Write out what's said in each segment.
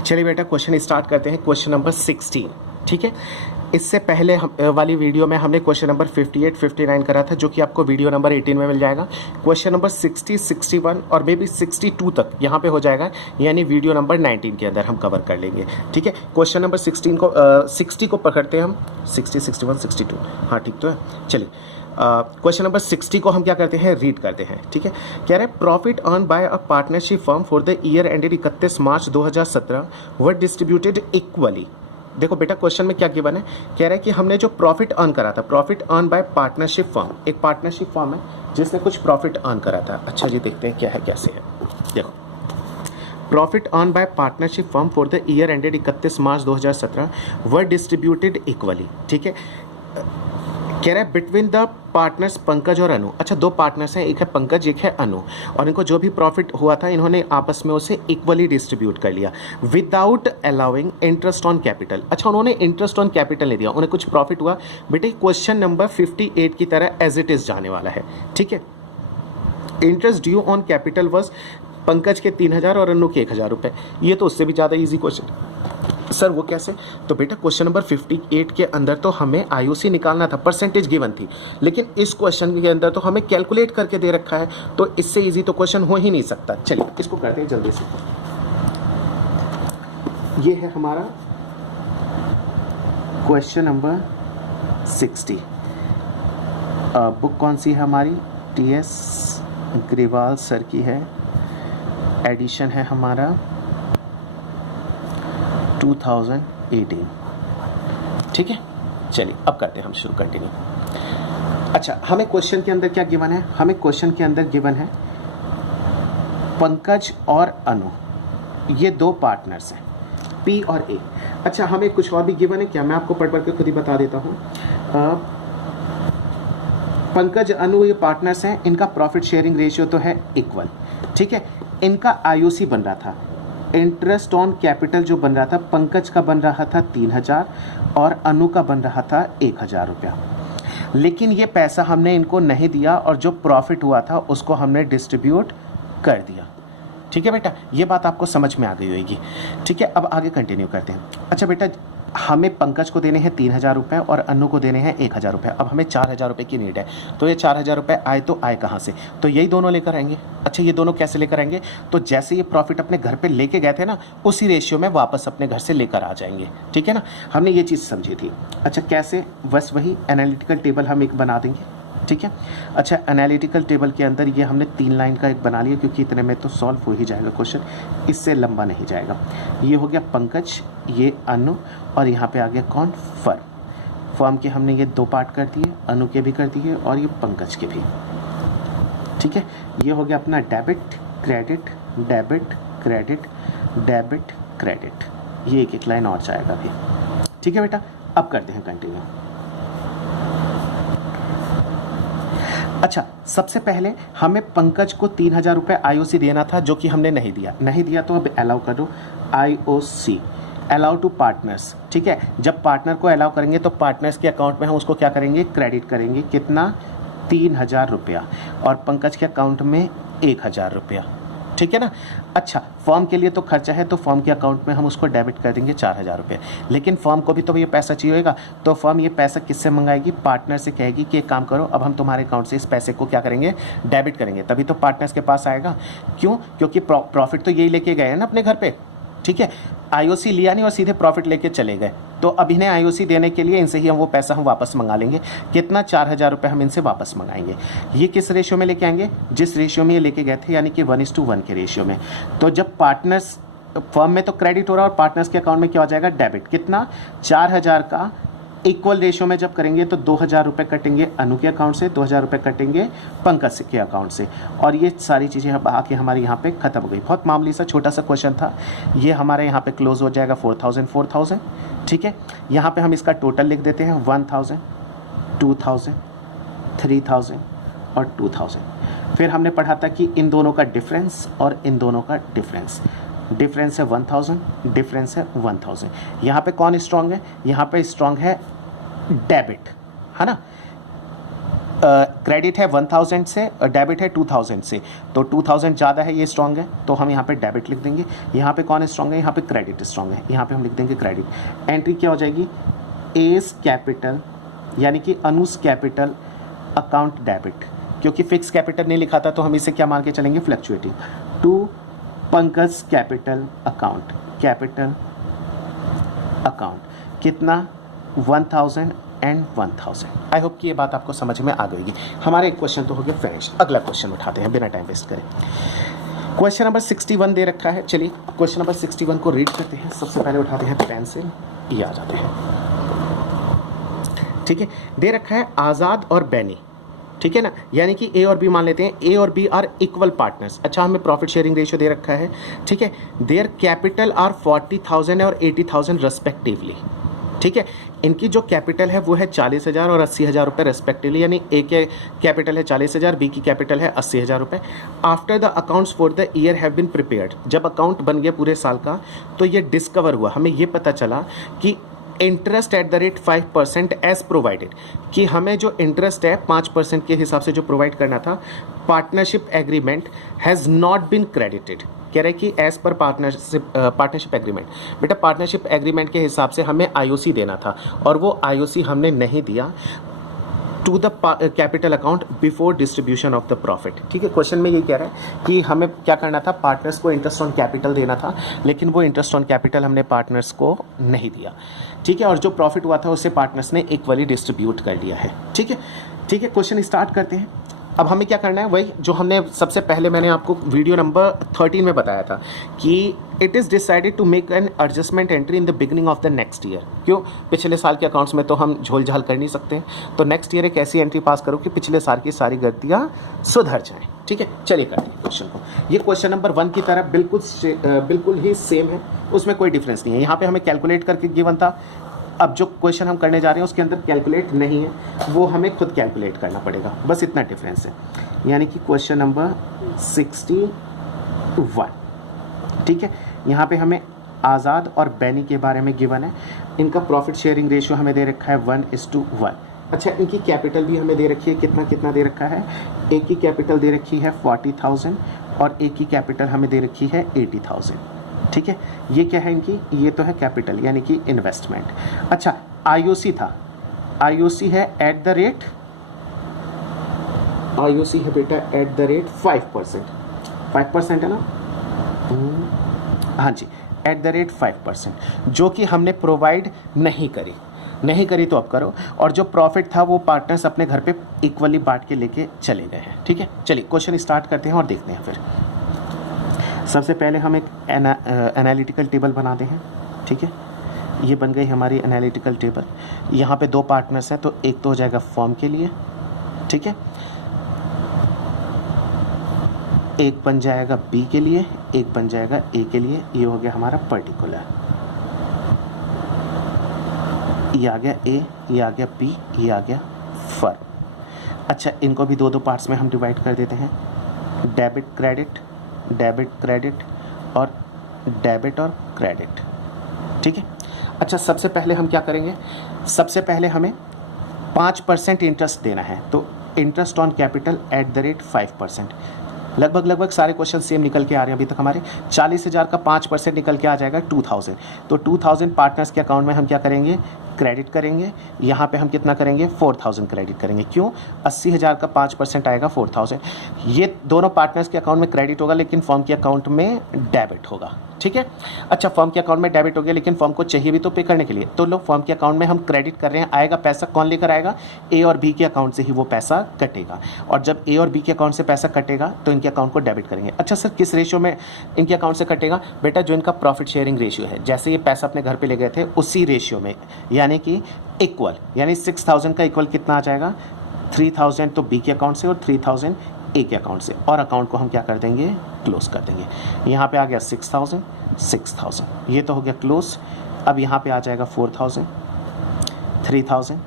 चलिए बेटा question start करते हैं। क्वेश्चन नंबर 16, ठीक है। इससे पहले वाली वीडियो में हमने क्वेश्चन नंबर 58, 59 करा था, जो कि आपको वीडियो नंबर 18 में मिल जाएगा। क्वेश्चन नंबर 60, 61 और मे बी 62 तक यहाँ पे हो जाएगा, यानी वीडियो नंबर 19 के अंदर हम कवर कर लेंगे, ठीक है। क्वेश्चन नंबर 60 को पकड़ते हैं हम, 60, 61, 62, हाँ ठीक तो है। चलिए क्वेश्चन नंबर 60 को हम क्या करते हैं, रीड करते हैं, ठीक है। कह रहे हैं profit earn by a partnership firm for the year ended 31 March 2017 were distributed equally. देखो बेटा क्वेश्चन में क्या गिवन है, कह रहा है कि हमने जो प्रॉफिट अर्न करा था, profit earn by partnership firm, एक पार्टनरशिप फर्म है जिसने कुछ प्रॉफिट अर्न करा था। अच्छा जी देखते हैं क्या है कैसे है। देखो profit earn by partnership firm for the year ended 31 March 2017 were distributed equally, ठीक है। कह रहा है बिटवीन द पार्टनर्स पंकज और अनु। अच्छा दो पार्टनर्स हैं, एक है पंकज एक है अनु, और इनको जो भी प्रॉफिट हुआ था इन्होंने आपस में उसे इक्वली डिस्ट्रीब्यूट कर लिया without allowing interest on capital. अच्छा उन्होंने इंटरेस्ट ऑन कैपिटल नहीं दिया, उन्हें कुछ प्रॉफिट हुआ। बेटे क्वेश्चन नंबर 58 की तरह एज इट इज जाने वाला है, ठीक है। Interest due on capital was Pankaj के 3000 और अनु के 1000 रुपये। ये तो उससे भी ज़्यादा ईजी क्वेश्चन। सर वो कैसे? तो बेटा क्वेश्चन नंबर 58 के अंदर तो हमें आईओसी निकालना था, परसेंटेज गिवन थी, लेकिन इस क्वेश्चन के अंदर तो हमें कैलकुलेट करके दे रखा है, तो इससे इजी तो क्वेश्चन हो ही नहीं सकता। चलिए इसको करते हैं जल्दी से। ये है हमारा क्वेश्चन नंबर 60। बुक कौन सी है हमारी? टीएस ग्रेवाल सर की है, एडिशन है हमारा 2018, ठीक है। चलिए अब करते हैं हम शुरू, कंटिन्यू। अच्छा हमें क्वेश्चन के अंदर क्या गिवन है? हमें क्वेश्चन के अंदर गिवन है पंकज और अनु, ये दो पार्टनर्स हैं, पी और ए। अच्छा हमें कुछ और भी गिवन है क्या? मैं आपको पढ़ के खुद ही बता देता हूँ। पंकज अनु ये पार्टनर्स हैं, इनका प्रॉफिट शेयरिंग रेशियो तो है इक्वल, ठीक है। इनका आईओसी बन रहा था, इंटरेस्ट ऑन कैपिटल जो बन रहा था, पंकज का बन रहा था 3000 और अनु का बन रहा था 1000 रुपया। लेकिन ये पैसा हमने इनको नहीं दिया और जो प्रॉफिट हुआ था उसको हमने डिस्ट्रीब्यूट कर दिया, ठीक है बेटा। ये बात आपको समझ में आ गई होगी, ठीक है। अब आगे कंटिन्यू करते हैं। अच्छा बेटा हमें पंकज को देने हैं 3000 रुपये और अनु को देने हैं 1000 रुपये। अब हमें 4000 रुपये की नीड है, तो ये 4000 रुपये आए तो आए कहाँ से? तो यही दोनों लेकर आएंगे। अच्छा ये दोनों कैसे लेकर आएंगे? तो जैसे ये प्रॉफिट अपने घर पे लेके गए थे ना, उसी रेशियो में वापस अपने घर से लेकर आ जाएंगे, ठीक है ना। हमने ये चीज़ समझी थी। अच्छा कैसे? बस वही एनालिटिकल टेबल हम एक बना देंगे, ठीक है। अच्छा एनालिटिकल टेबल के अंदर ये हमने 3 लाइन का एक बना लिया, क्योंकि इतने में तो सॉल्व हो ही जाएगा क्वेश्चन, इससे लंबा नहीं जाएगा। ये हो गया पंकज, ये अनु, और यहाँ पे आ गया कौन? फर्म के हमने ये 2 पार्ट कर दिए, अनु के भी कर दिए और ये पंकज के भी, ठीक है। ये हो गया अपना debit credit, debit credit, debit credit. ये एक लाइन और जाएगा भी, ठीक है बेटा। अब करते हैं कंटिन्यू। अच्छा सबसे पहले हमें पंकज को 3000 रुपये आईओसी देना था, जो कि हमने नहीं दिया, तो अब अलाउ कर दो। आईओसी अलाउ टू पार्टनर्स, ठीक है। जब पार्टनर को अलाउ करेंगे तो पार्टनर्स के अकाउंट में हम उसको क्या करेंगे? क्रेडिट करेंगे। कितना? 3000 रुपया, और पंकज के अकाउंट में 1000 रुपया, ठीक है ना। अच्छा फर्म के लिए तो खर्चा है, तो फर्म के अकाउंट में हम उसको डेबिट कर देंगे 4000 रुपये। लेकिन फर्म को भी तो ये पैसा चाहिए होगा, तो फर्म ये पैसा किससे मंगाएगी? पार्टनर से कहेगी कि एक काम करो, अब हम तुम्हारे अकाउंट से इस पैसे को क्या करेंगे? डेबिट करेंगे। तभी तो पार्टनर्स के पास आएगा। क्यों? क्योंकि प्रॉफिट तो यही लेके गए हैं ना अपने घर पे, ठीक है। आईओसी लिया नहीं और सीधे प्रॉफिट लेके चले गए, तो अब इन्हें आईओसी देने के लिए इनसे ही हम वो पैसा हम वापस मंगा लेंगे। कितना? 4000 रुपये हम इनसे वापस मंगाएंगे। ये किस रेशियो में लेके आएंगे? जिस रेशियो में ये लेके गए थे, यानी कि 1:1 के रेशियो में। तो जब पार्टनर्स फर्म में तो क्रेडिट हो रहा है और पार्टनर्स के अकाउंट में क्या हो जाएगा? डेबिट। कितना? 4000 का इक्वल रेशियो में जब करेंगे तो 2000 रुपये कटेंगे अनु के अकाउंट से, 2000 रुपये कटेंगे पंकज के अकाउंट से, और ये सारी चीज़ें अब आके हमारे यहाँ पे ख़त्म हो गई। बहुत मामूली सा छोटा सा क्वेश्चन था ये, हमारे यहाँ पे क्लोज हो जाएगा 4000, ठीक है। यहाँ पे हम इसका टोटल लिख देते हैं 1000, 2000, 3000 और 2000। फिर हमने पढ़ा था कि इन दोनों का डिफरेंस और इन दोनों का डिफरेंस है 1000, डिफरेंस है 1000। यहाँ पे कौन स्ट्रांग है? यहाँ पे स्ट्रांग है डेबिट, है ना। क्रेडिट है 1000 से, डेबिट है 2000 से, तो 2000 ज़्यादा है, ये स्ट्रॉन्ग है, तो हम यहाँ पे डेबिट लिख देंगे। यहाँ पे कौन स्ट्रॉन्ग है, यहाँ पे क्रेडिट स्ट्रॉन्ग है, यहाँ पे हम लिख देंगे क्रेडिट। एंट्री क्या हो जाएगी, एस कैपिटल यानी कि अनुस कैपिटल अकाउंट डेबिट, क्योंकि फिक्स कैपिटल नहीं लिखा था तो हम इसे क्या मान के चलेंगे, fluctuating, to Pankaj capital account, capital account कितना 1000 एंड 1000। आई होप कि ये बात आपको समझ में आ गई। हमारे एक क्वेश्चन तो हो गया फिनिश। अगला क्वेश्चन उठाते हैं बिना टाइम वेस्ट करें। क्वेश्चन नंबर 61 दे रखा है। चलिए क्वेश्चन नंबर 61 को रीड करते हैं। सबसे पहले उठाते हैं पेंसिल, ये आ जाते हैं, ठीक है। दे रखा है आज़ाद और बैनी, ठीक है ना, यानी कि ए और बी मान लेते हैं, ए और बी आर इक्वल पार्टनर्स। अच्छा, हमें प्रॉफिट शेयरिंग रेशियो दे रखा है, ठीक है। देयर कैपिटल आर 40,000 और 80,000 रेस्पेक्टिवली, ठीक है। इनकी जो कैपिटल है वो है 40,000 और 80,000 रुपये रेस्पेक्टिवली, यानी ए के कैपिटल है 40,000, बी की कैपिटल है 80,000 रुपये। After the accounts for the year have been prepared, जब अकाउंट बन गया पूरे साल का तो ये डिस्कवर हुआ, हमें ये पता चला कि interest at the rate 5% as provided, कि हमें जो इंटरेस्ट है 5% के हिसाब से जो प्रोवाइड करना था, partnership agreement has not been credited. कह रहे हैं कि एज पर पार्टनरशिप एग्रीमेंट, बेटा पार्टनरशिप एग्रीमेंट के हिसाब से हमें आईओसी देना था और वो आईओसी हमने नहीं दिया to the capital account before distribution of the profit, ठीक है। क्वेश्चन में ये कह रहा है कि हमें क्या करना था, पार्टनर्स को इंटरेस्ट ऑन कैपिटल देना था, लेकिन वो इंटरेस्ट ऑन कैपिटल हमने पार्टनर्स को नहीं दिया, ठीक है। और जो प्रॉफिट हुआ था उसे पार्टनर्स ने इक्वली डिस्ट्रीब्यूट कर दिया है, ठीक है, ठीक है। क्वेश्चन स्टार्ट करते हैं। अब हमें क्या करना है, वही जो हमने सबसे पहले मैंने आपको वीडियो नंबर 13 में बताया था कि it is decided to make an adjustment entry in the beginning of the next year. क्यों, पिछले साल के अकाउंट्स में तो हम झोल झाल कर नहीं सकते, तो नेक्स्ट ईयर एक ऐसी एंट्री पास करो कि पिछले साल की सारी गलतियाँ सुधर जाएँ, ठीक है। चलिए करते हैं क्वेश्चन को। ये क्वेश्चन नंबर 1 की तरह बिल्कुल ही सेम है, उसमें कोई डिफरेंस नहीं है। यहाँ पे हमें कैलकुलेट करके गिवन था, अब जो क्वेश्चन हम करने जा रहे हैं उसके अंदर कैलकुलेट नहीं है, वो हमें खुद कैलकुलेट करना पड़ेगा, बस इतना डिफरेंस है। यानी कि क्वेश्चन नंबर 61, ठीक है। यहाँ पे हमें आज़ाद और बैनी के बारे में गिवन है। इनका प्रॉफिट शेयरिंग रेशियो हमें दे रखा है 1:1। अच्छा, इनकी कैपिटल भी हमें दे रखी है, कितना कितना दे रखा है, एक की कैपिटल दे रखी है 40,000 और एक की कैपिटल हमें दे रखी है 80,000, ठीक है। ये क्या है इनकी, ये तो है कैपिटल यानी कि इन्वेस्टमेंट। अच्छा, आईओसी था, आईओसी है एट द रेट, आईओसी है बेटा एट द रेट 5% है ना, हाँ जी, एट द रेट 5%, जो कि हमने प्रोवाइड नहीं करी तो अब करो। और जो प्रॉफिट था वो पार्टनर्स अपने घर पे इक्वली बांट के लेके चले गए हैं, ठीक है। चलिए क्वेश्चन स्टार्ट करते हैं और देखते हैं। फिर सबसे पहले हम एक एनालिटिकल टेबल बनाते हैं, ठीक है। ये बन गई हमारी एनालिटिकल टेबल। यहाँ पे 2 पार्टनर्स हैं, तो एक तो हो जाएगा फॉर्म के लिए, ठीक है, एक बन जाएगा बी के लिए, एक बन जाएगा ए के लिए। ये हो गया हमारा पर्टिकुलर, ये आ गया ए, ये आ गया बी, ये आ गया फर्म। अच्छा, इनको भी 2-2 पार्ट्स में हम डिवाइड कर देते हैं, डेबिट क्रेडिट, डेबिट क्रेडिट और डेबिट और क्रेडिट, ठीक है। अच्छा, सबसे पहले हम क्या करेंगे, सबसे पहले हमें 5% इंटरेस्ट देना है, तो interest on capital eight the rate 5%। लगभग सारे क्वेश्चन सेम निकल के आ रहे हैं अभी तक हमारे। 40,000 का 5% निकल के आ जाएगा 2,000, तो 2,000 पार्टनर्स के अकाउंट में हम क्या करेंगे, क्रेडिट करेंगे। यहाँ पे हम कितना करेंगे, 4,000 क्रेडिट करेंगे। क्यों, 80,000 का 5% आएगा 4,000। ये दोनों पार्टनर्स के अकाउंट में क्रेडिट होगा लेकिन फर्म के अकाउंट में डेबिट होगा, ठीक है। अच्छा, फर्म के अकाउंट में डेबिट हो गया लेकिन फर्म को चाहिए भी तो पे करने के लिए, तो लो फर्म के अकाउंट में हम क्रेडिट कर रहे हैं। आएगा पैसा, कौन लेकर आएगा, ए और बी के अकाउंट से ही वो पैसा कटेगा। और जब ए और बी के अकाउंट से पैसा कटेगा तो इनके अकाउंट को डेबिट करेंगे। अच्छा सर, किस रेशियो में इनके अकाउंट से कटेगा, बेटा जो इनका प्रॉफिट शेयरिंग रेशियो है, जैसे ये पैसा अपने घर पे ले गए थे उसी रेशियो में, यानी कि इक्वल, यानी 6,000 का इक्वल कितना आ जाएगा, 3,000 तो बी के अकाउंट से और 3,000 ए के अकाउंट से, और अकाउंट को हम क्या कर देंगे, क्लोज कर देंगे। यहाँ पे आ गया 6,000, ये तो हो गया क्लोज। अब यहाँ पे आ जाएगा 4,000, 3,000,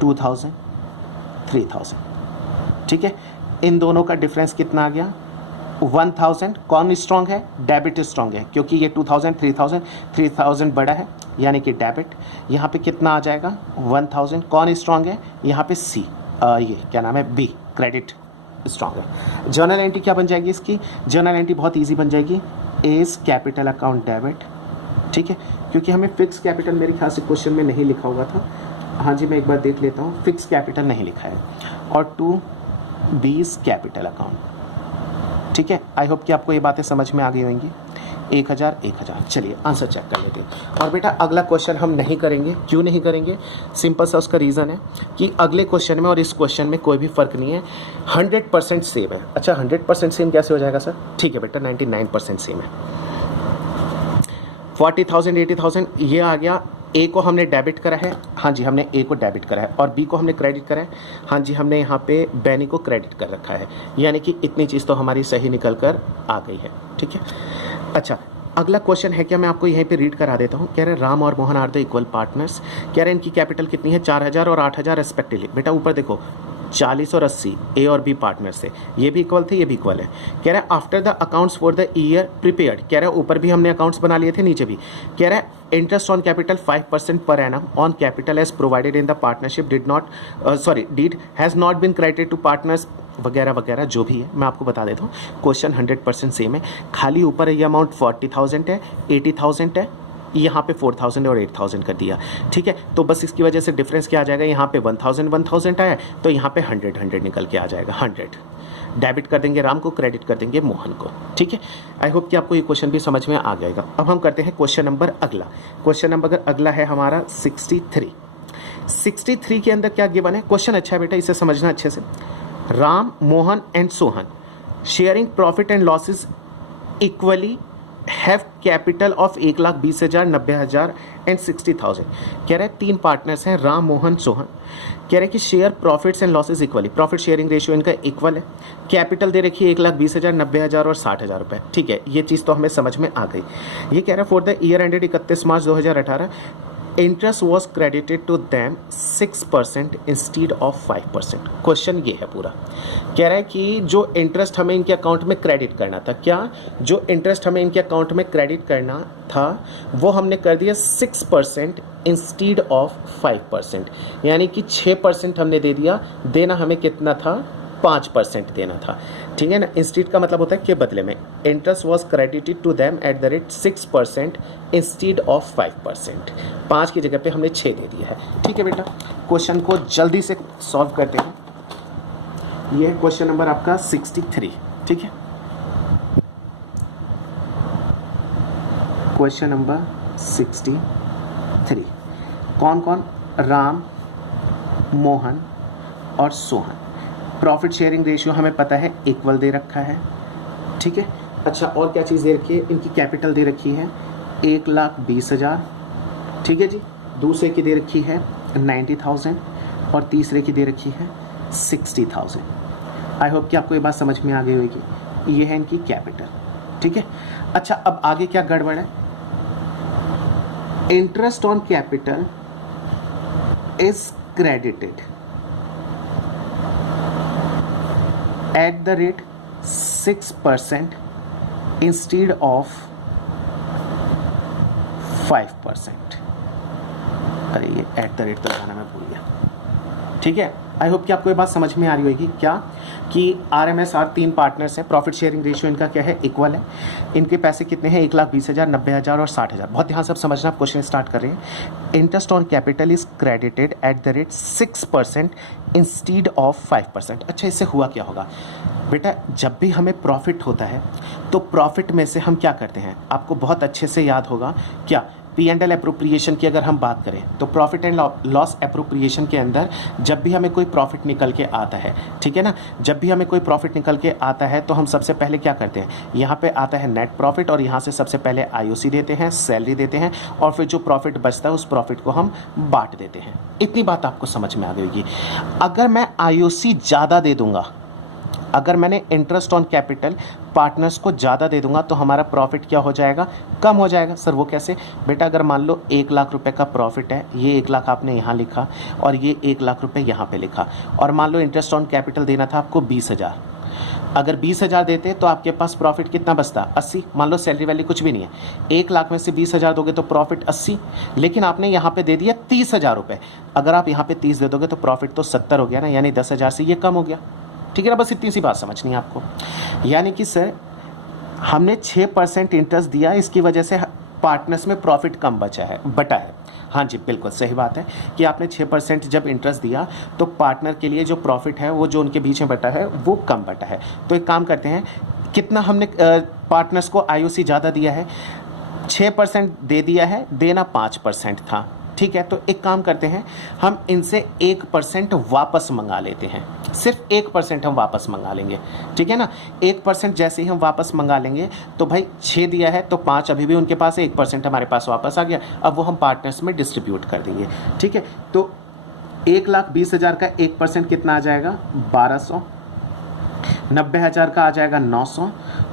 2,000, 3,000, ठीक है। इन दोनों का डिफरेंस कितना आ गया, 1,000। कौन स्ट्रॉन्ग है, डेबिट स्ट्रॉन्ग है, क्योंकि ये 2,000, 3,000 बड़ा है यानी कि डेबिट। यहाँ पे कितना आ जाएगा, 1,000। कौन स्ट्रॉन्ग है, यहाँ पे सी, ये क्या नाम है, बी, क्रेडिट स्ट्रॉन्ग है। जर्नल एंट्री क्या बन जाएगी इसकी, जर्नल एंट्री बहुत ईजी बन जाएगी, इज कैपिटल अकाउंट डेबिट, ठीक है, क्योंकि हमें फिक्स कैपिटल मेरे ख्याल से क्वेश्चन में नहीं लिखा हुआ था। हाँ जी, मैं एक बार देख लेता हूँ, फिक्स कैपिटल नहीं लिखा है, और टू बीस कैपिटल अकाउंट, ठीक है। आई होप कि आपको ये बातें समझ में आ गई होंगी। 1000 1000, चलिए आंसर चेक कर लेते हैं। और बेटा अगला क्वेश्चन हम नहीं करेंगे, क्यों नहीं करेंगे, सिंपल सा उसका रीज़न है कि अगले क्वेश्चन में और इस क्वेश्चन में कोई भी फ़र्क नहीं है, 100% सेम है। अच्छा 100% सेम कैसे हो जाएगा सर, ठीक है बेटा 99% सेम है। 40,000 80,000 ये आ गया, ए को हमने डेबिट करा है, हाँ जी हमने ए को डेबिट करा है, और बी को हमने क्रेडिट करा है, हाँ जी हमने यहाँ पे बैनी को क्रेडिट कर रखा है, यानी कि इतनी चीज़ तो हमारी सही निकल कर आ गई है, ठीक है। अच्छा अगला क्वेश्चन है क्या, मैं आपको यहीं पे रीड करा देता हूँ। कह रहे रहा राम और Mohan are the equal partners, कह रहे इनकी कैपिटल कितनी है, 4000 और 8000 रेस्पेक्टिवली। बेटा ऊपर देखो 40 और 80 ए और बी पार्टनर्स है, ये भी इक्वल थे, ये भी इक्वल है। कह रहा है after the accounts for the year prepared, कह रहा है ऊपर भी हमने अकाउंट्स बना लिए थे, नीचे भी। कह रहा है interest on capital 5% per annum on capital as provided in the partnership deed has not been credited to partners, वगैरह वगैरह जो भी है मैं आपको बता देता हूँ। क्वेश्चन 100% सेम है, खाली ऊपर ये अमाउंट 40,000 है, 80,000 है, यहाँ पे 4,000 और 8,000 कर दिया, ठीक है। तो बस इसकी वजह से डिफरेंस क्या आ जाएगा, यहाँ पे 1,000 आया तो यहाँ पे 100 निकल के आ जाएगा। 100 डेबिट कर देंगे राम को, क्रेडिट कर देंगे मोहन को, ठीक है। आई होप कि आपको ये क्वेश्चन भी समझ में आ जाएगा। अब हम करते हैं क्वेश्चन नंबर अगला। क्वेश्चन नंबर अगला है हमारा 63 के अंदर क्या गिवन है, क्वेश्चन अच्छा है बेटा, इसे समझना अच्छे से। Ram Mohan and Sohan sharing profit and losses equally have capital of 1,20,000, 90,000 and 60,000। कह रहे हैं तीन पार्टनर्स हैं राम मोहन सोहन, कह रहे हैं कि share profits and losses equally, profit sharing ratio इनका इक्वल है, कैपिटल दे रखी है 1,20,000, 90,000 और 60,000 रुपये, ठीक है। ये चीज़ तो हमें समझ में आ गई। ये कह रहा है for the year ended 31 March 2018 interest was credited to them 6% instead of 5%। Question ये है पूरा, कह रहा है कि जो इंटरेस्ट हमें इनके अकाउंट में क्रेडिट करना था, क्या जो इंटरेस्ट हमें इनके अकाउंट में क्रेडिट करना था वो हमने कर दिया 6% इंस्टीड ऑफ 5%, यानी कि 6% हमने दे दिया, देना हमें कितना था, 5% देना था, ठीक है ना। इंस्टीड का मतलब होता है कि बदले में, interest was credited to them at the rate 6% instead of 5%, 5 की जगह पे हमने 6 दे दिया है, ठीक है बेटा। क्वेश्चन को जल्दी से सॉल्व करते हैं। ये है क्वेश्चन नंबर आपका 63, ठीक है। क्वेश्चन नंबर 63, कौन कौन, राम मोहन और सोहन, प्रॉफिट शेयरिंग रेशियो हमें पता है इक्वल दे रखा है, ठीक है। अच्छा और क्या चीज़ दे रखी है, इनकी कैपिटल दे रखी है 1,20,000, ठीक है जी। दूसरे की दे रखी है 90,000 और तीसरे की दे रखी है 60,000। आई होप कि आपको ये बात समझ में आ गई होगी। ये है इनकी कैपिटल, ठीक है। अच्छा अब आगे क्या गड़बड़ है, interest on capital is credited at the rate 6% instead of 5%। अरे ये एट द रेट तो लगाना मैं भूल गया, ठीक है। आई होप कि आपको ये बात समझ में आ रही होगी, क्या कि RMSR तीन पार्टनर्स हैं, प्रॉफिट शेयरिंग रेशियो इनका क्या है, इक्वल है। इनके पैसे कितने हैं, 1,20,000, 90,000 और 60,000। बहुत ध्यान से अब समझना, आप क्वेश्चन स्टार्ट कर रहे हैं। Interest on capital is credited eight the rate 6% instead of 5%। अच्छा इससे हुआ क्या होगा बेटा, जब भी हमें प्रॉफिट होता है तो प्रॉफिट में से हम क्या करते हैं, आपको बहुत अच्छे से याद होगा, क्या P&L अप्रोप्रिएशन की अगर हम बात करें तो प्रॉफिट एंड लॉस अप्रोप्रिएशन के अंदर जब भी हमें कोई प्रॉफिट निकल के आता है, ठीक है ना, जब भी हमें कोई प्रॉफिट निकल के आता है तो हम सबसे पहले क्या करते हैं, यहाँ पे आता है नेट प्रॉफिट और यहाँ से सबसे पहले IOC देते हैं, सैलरी देते हैं, और फिर जो प्रॉफिट बचता है उस प्रॉफिट को हम बांट देते हैं। इतनी बात आपको समझ में आ गई होगी। अगर मैं IOC ज़्यादा दे दूँगा, अगर मैंने इंटरेस्ट ऑन कैपिटल पार्टनर्स को ज़्यादा दे दूंगा तो हमारा प्रॉफिट क्या हो जाएगा, कम हो जाएगा। सर वो कैसे बेटा, अगर मान लो 1,00,000 रुपए का प्रॉफिट है, ये 1,00,000 आपने यहाँ लिखा और ये 1,00,000 रुपए यहाँ पे लिखा, और मान लो इंटरेस्ट ऑन कैपिटल देना था आपको 20,000, अगर 20,000 देते तो आपके पास प्रॉफिट कितना बचता, 80। मान लो सैलरी वैल्यू कुछ भी नहीं है, 1 लाख में से 20,000 दोगे तो प्रॉफिट 80, लेकिन आपने यहाँ पे दे दिया 30,000 रुपये। अगर आप यहाँ पे 30 दे दोगे तो प्रॉफिट तो 70 हो गया ना, यानी 10,000 से ये कम हो गया। ठीक है ना, बस इतनी सी बात समझनी है आपको। यानी कि सर हमने 6% इंटरेस्ट दिया, इसकी वजह से पार्टनर्स में प्रॉफिट कम बटा है। हाँ जी, बिल्कुल सही बात है कि आपने 6% जब इंटरेस्ट दिया तो पार्टनर के लिए जो प्रॉफिट है वो जो उनके बीच में बटा है वो कम बटा है। तो एक काम करते हैं, कितना हमने पार्टनर्स को आईओसी ज़्यादा दिया है, 6% दे दिया है, देना 5% था। ठीक है, तो एक काम करते हैं, हम इनसे 1% वापस मंगा लेते हैं, सिर्फ 1% हम वापस मंगा लेंगे। ठीक है ना, 1% जैसे ही हम वापस मंगा लेंगे तो भाई 6 दिया है तो 5 अभी भी उनके पास है, 1% हमारे पास वापस आ गया। अब वो हम पार्टनर्स में डिस्ट्रीब्यूट कर देंगे। ठीक है, तो 1,20,000 का 1% कितना आ जाएगा, 1200, 90,000 का आ जाएगा 900,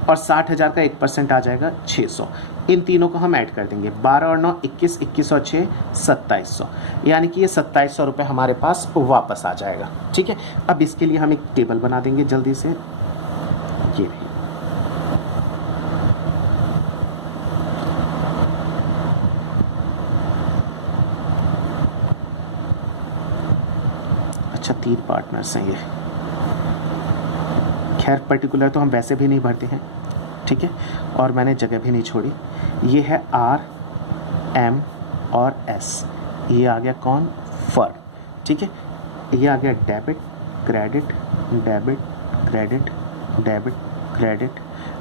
और 60,000 का 1% आ जाएगा 600। इन तीनों को हम ऐड कर देंगे, 12 और 9 21, 21 और 6 2700, यानी कि ये 2700 रुपये हमारे पास वापस आ जाएगा। ठीक है, अब इसके लिए हम एक टेबल बना देंगे जल्दी से, ये रही। अच्छा, 3 पार्टनर्स हैं ये, खैर पर्टिकुलर तो हम वैसे भी नहीं भरते हैं। ठीक है, और मैंने जगह भी नहीं छोड़ी। ये है R, M और S, ये आ गया कौन, फर्म। ठीक है, ये आ गया debit credit debit credit debit credit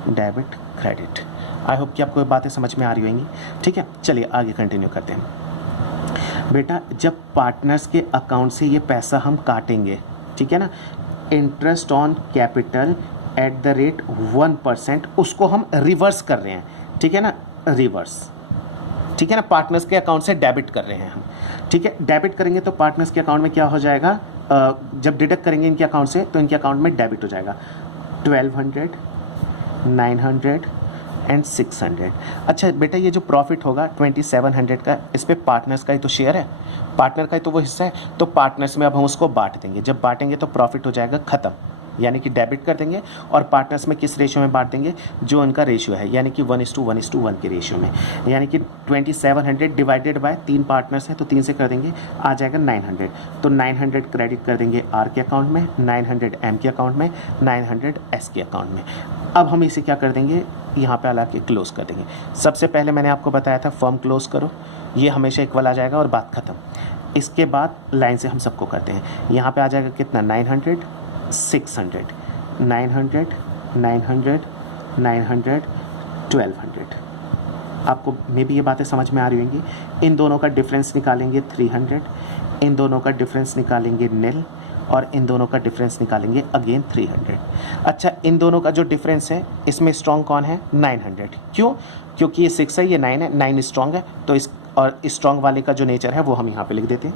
debit credit. I hope कि आपको ये बातें समझ में आ रही होंगी। ठीक है, चलिए आगे कंटिन्यू करते हैं। बेटा जब पार्टनर्स के अकाउंट से ये पैसा हम काटेंगे, ठीक है ना, interest on capital eight the rate 1%, उसको हम रिवर्स कर रहे हैं। ठीक है ना, रिवर्स। ठीक है ना, पार्टनर्स के अकाउंट से डेबिट कर रहे हैं हम। ठीक है, डेबिट करेंगे तो पार्टनर्स के अकाउंट में क्या हो जाएगा, जब डिडक्ट करेंगे इनके अकाउंट से तो इनके अकाउंट में डेबिट हो जाएगा 1200, 900 एंड 600। अच्छा बेटा, ये जो प्रॉफिट होगा 2700 का, इस पे पार्टनर्स का ही तो शेयर है, पार्टनर का ही तो वो हिस्सा है, तो पार्टनर्स में अब हम उसको बांट देंगे। जब बांटेंगे तो प्रॉफिट हो जाएगा ख़त्म, यानी कि डेबिट कर देंगे, और पार्टनर्स में किस रेशियो में बांट देंगे, जो उनका रेशियो है, यानी कि 1:1:1 के रेशियो में। यानी कि 2700 डिवाइडेड बाय 3 पार्टनर्स हैं तो 3 से कर देंगे, आ जाएगा 900। तो 900 क्रेडिट कर देंगे R के अकाउंट में, 900 M के अकाउंट में, 900 S के अकाउंट में। अब हम इसे क्या कर देंगे, यहाँ पे ला के क्लोज कर देंगे। सबसे पहले मैंने आपको बताया था फर्म क्लोज करो, ये हमेशा इक्वल आ जाएगा और बात ख़त्म। इसके बाद लाइन से हम सबको करते हैं, यहाँ पे आ जाएगा कितना, 900 600 900 900 900 1200। आपको मे भी ये बातें समझ में आ रही होंगी। इन दोनों का डिफरेंस निकालेंगे 300, इन दोनों का डिफरेंस निकालेंगे nil, और इन दोनों का डिफरेंस निकालेंगे अगेन 300। अच्छा, इन दोनों का जो डिफरेंस है इसमें स्ट्रॉन्ग कौन है, 900। क्यों, क्योंकि ये 6 है, ये 9 है, 9 स्ट्रॉन्ग है, तो इस और स्ट्रॉन्ग वाले का जो नेचर है वो हम यहाँ पे लिख देते हैं।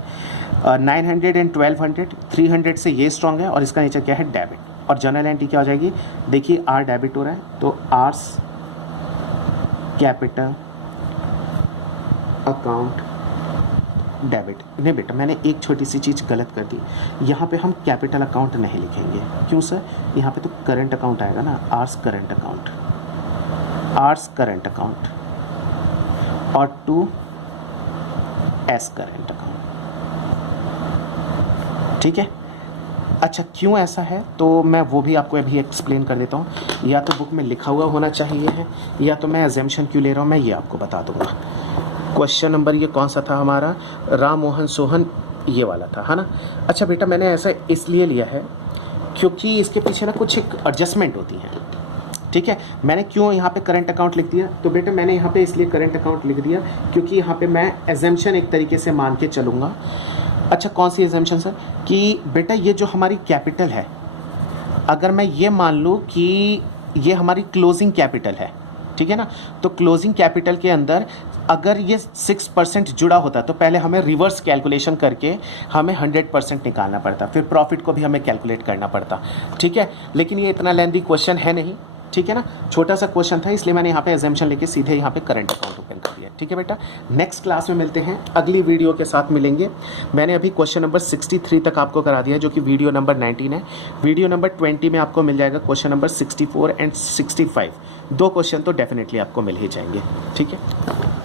900 एंड 1200, 300 से ये स्ट्रॉन्ग है और इसका नेचर क्या है, डेबिट, और जनरल एंट्री क्या हो जाएगी, देखिए R डेबिट हो रहा है तो आर्स कैपिटल अकाउंट डेबिट। नहीं बेटा, मैंने एक छोटी सी चीज़ गलत कर दी, यहाँ पे हम कैपिटल अकाउंट नहीं लिखेंगे। क्यों सर, यहाँ पे तो करंट अकाउंट आएगा ना, R's current account, R's current account, और टू एस करंट अकाउंट। ठीक है, अच्छा क्यों ऐसा है तो मैं वो भी आपको अभी एक्सप्लेन कर देता हूँ। या तो बुक में लिखा हुआ होना चाहिए है, या तो मैं एजम्पशन क्यों ले रहा हूँ मैं ये आपको बता दूँगा। क्वेश्चन नंबर ये कौन सा था हमारा, राम मोहन सोहन, ये वाला था, है ना। अच्छा बेटा, मैंने ऐसा इसलिए लिया है क्योंकि इसके पीछे ना कुछ एक एडजस्टमेंट होती है। ठीक है, मैंने क्यों यहाँ पे करंट अकाउंट लिख दिया, तो बेटा मैंने यहाँ पे इसलिए करंट अकाउंट लिख दिया क्योंकि यहाँ पे मैं एजम्पशन एक तरीके से मान के चलूँगा। अच्छा, कौन सी एजम्पशन सर, कि बेटा ये जो हमारी कैपिटल है, अगर मैं ये मान लूँ कि ये हमारी क्लोजिंग कैपिटल है, ठीक है ना, तो क्लोजिंग कैपिटल के अंदर अगर ये 6% जुड़ा होता तो पहले हमें रिवर्स कैलकुलेशन करके हमें 100% निकालना पड़ता, फिर प्रॉफिट को भी हमें कैलकुलेट करना पड़ता। ठीक है, लेकिन ये इतना लेंथी क्वेश्चन है नहीं। ठीक है ना, छोटा सा क्वेश्चन था इसलिए मैंने यहाँ पे एजम्पशन लेके सीधे यहाँ पे करंट अकाउंट ओपन कर दिया। ठीक है बेटा, नेक्स्ट क्लास में मिलते हैं, अगली वीडियो के साथ मिलेंगे। मैंने अभी क्वेश्चन नंबर 63 तक आपको करा दिया जो कि वीडियो नंबर 19 है। वीडियो नंबर 20 में आपको मिल जाएगा क्वेश्चन नंबर 64 एंड 65। 2 क्वेश्चन तो डेफिनेटली आपको मिल ही जाएंगे। ठीक है।